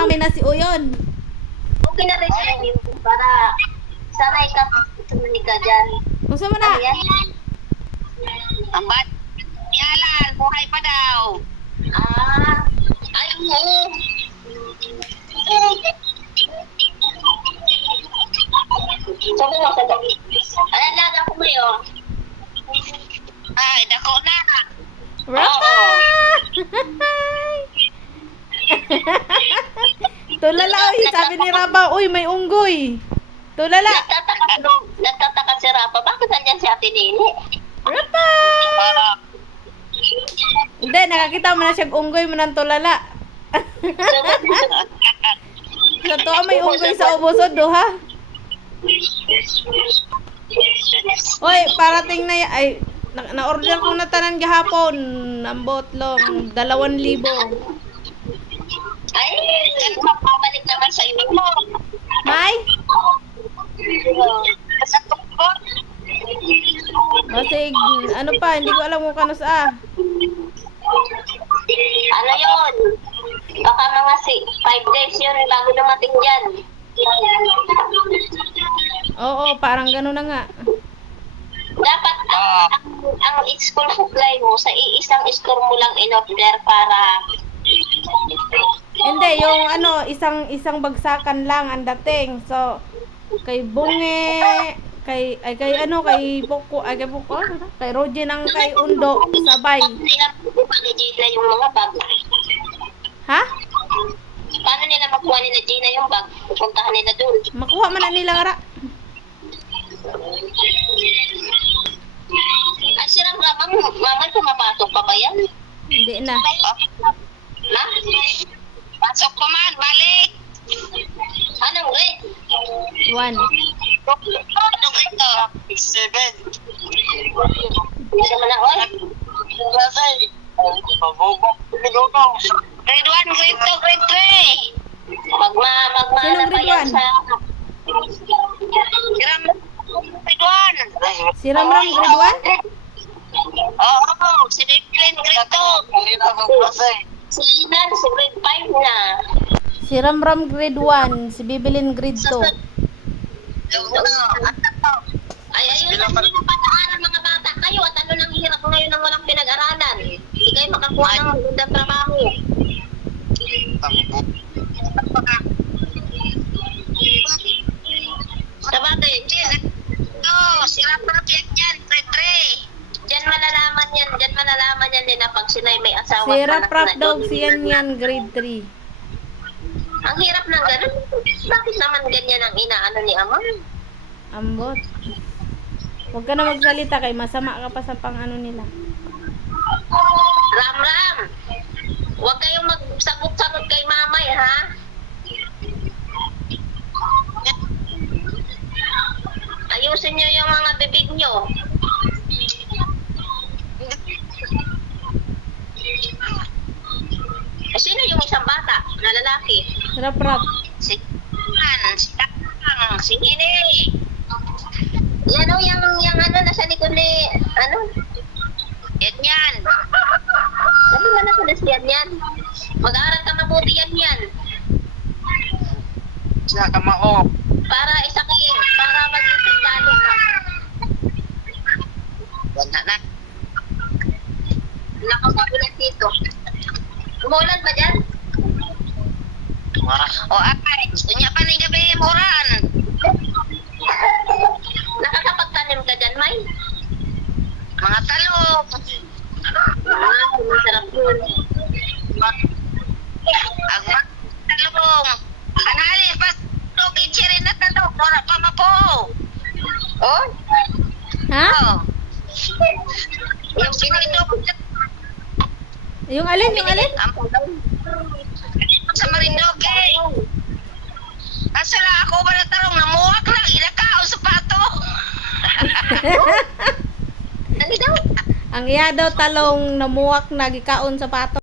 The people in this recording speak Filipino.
mami na si Uyon. Okay na rin sa'yo para sanay ka tumuli ka dyan. Kung saan mo na? Ano yan? Ang bat, yalan, buhay pa daw. Ay, oo. Sabi mo sa gabi. Ay, alaga ko ngayon. Ay, dako na. Rapa! Tulala, uy. Sabi ni Rapa, uy, may unggoy. Tulala. Nagtataka si Rapa. Bakit nandyan si Ate Nini? Rapa! Hindi, nakakita mo na siyang unggoy mo ng tulala. Sa to, may unggoy sa ubosod, do, ha? Uy, parating na yan. Ay, na-order ko na tanan gahapon. Nambot long 2,000. Ay, babalik naman sa iyo mo. May? Sa tukot. Masig, ano pa, hindi ko alam kung kano sa. Ano yun? Baka mga 5 days yun bago dumating dyan. Oo, parang gano'n na nga. Dapat ang school supply mo sa iisang store mo lang in-order para Hindi, yung ano, isang bagsakan lang ang dating. So, kay Bunge, kay Boko, kay Roger ang kay Undo, sabay. paano nila makuha ni Gina yung mga bag? Ha? Paano nila makuha ni Gina yung bag? Pupuntahan nila doon. Makuha man na nila nga ra. Ay, si Ramramang, mamay pumapasok pa ba yan? Hindi na. Na? Pasok ko man, balik. Anong grade? 1. Anong ito? 7. Hindi naman na, oy. Grade 1, grade 2, grade 3. Magmana Sinong pa grade yan one? sa... Hiram, grade 1. Si Ramram grade 1? Oo, si Declan, grade 2. Si Inan, si grade 5 na. Si Ramram grade 1, si Bibilin grade 2. Ay, ayun na sila pag-aaral mga bata kayo at ano nang hirap ngayon ng walang pinag-aralan. Hindi kayo makakuha ng magandang trabaho. Sabagay, Si Raprat yan, grade 3. diyan malalaman yan nila pag sila'y may asawa. Si at anak Raprap na daw, doon. siyan yan grade 3. Ang hirap ng ganun. Bakit naman ganyan ang inaano ni Ama? Ambot. Huwag ka na magsalita kay masama ka pa sa pang-ano nila. Ram! Huwag kayong magsagot-sagot kay mamay, ha? Ayusin niyo yung mga bibig niyo. Sino yung isang bata na lalaki? Raprap. Si Tan, si Takang, si Nini. Yan o, yung ano, nasa likod ni, ano? Yan. Ano ba nasa nasyan yan? Mag-aaral ka mabuti yan. Siya kamao. Para para maging sundalo ka. Wala na. Nakasagulat dito. Umulan ba dyan? O ay, gusto niya pa ng gabi muran. Nakakapagtanim ka dyan, May? Mga talong. Masarap yun. Ang mga talong. Anali, pas tugi chirin na talong. Wala pa mapo. Oh? Ha? Oh. Yung sinidog Yung alin? sa Marindoke. Asala ako ba na tarong namuwak lang. Inakao sa pato. Ano daw? Ang iya daw talong namuwak na gikaon sa pato.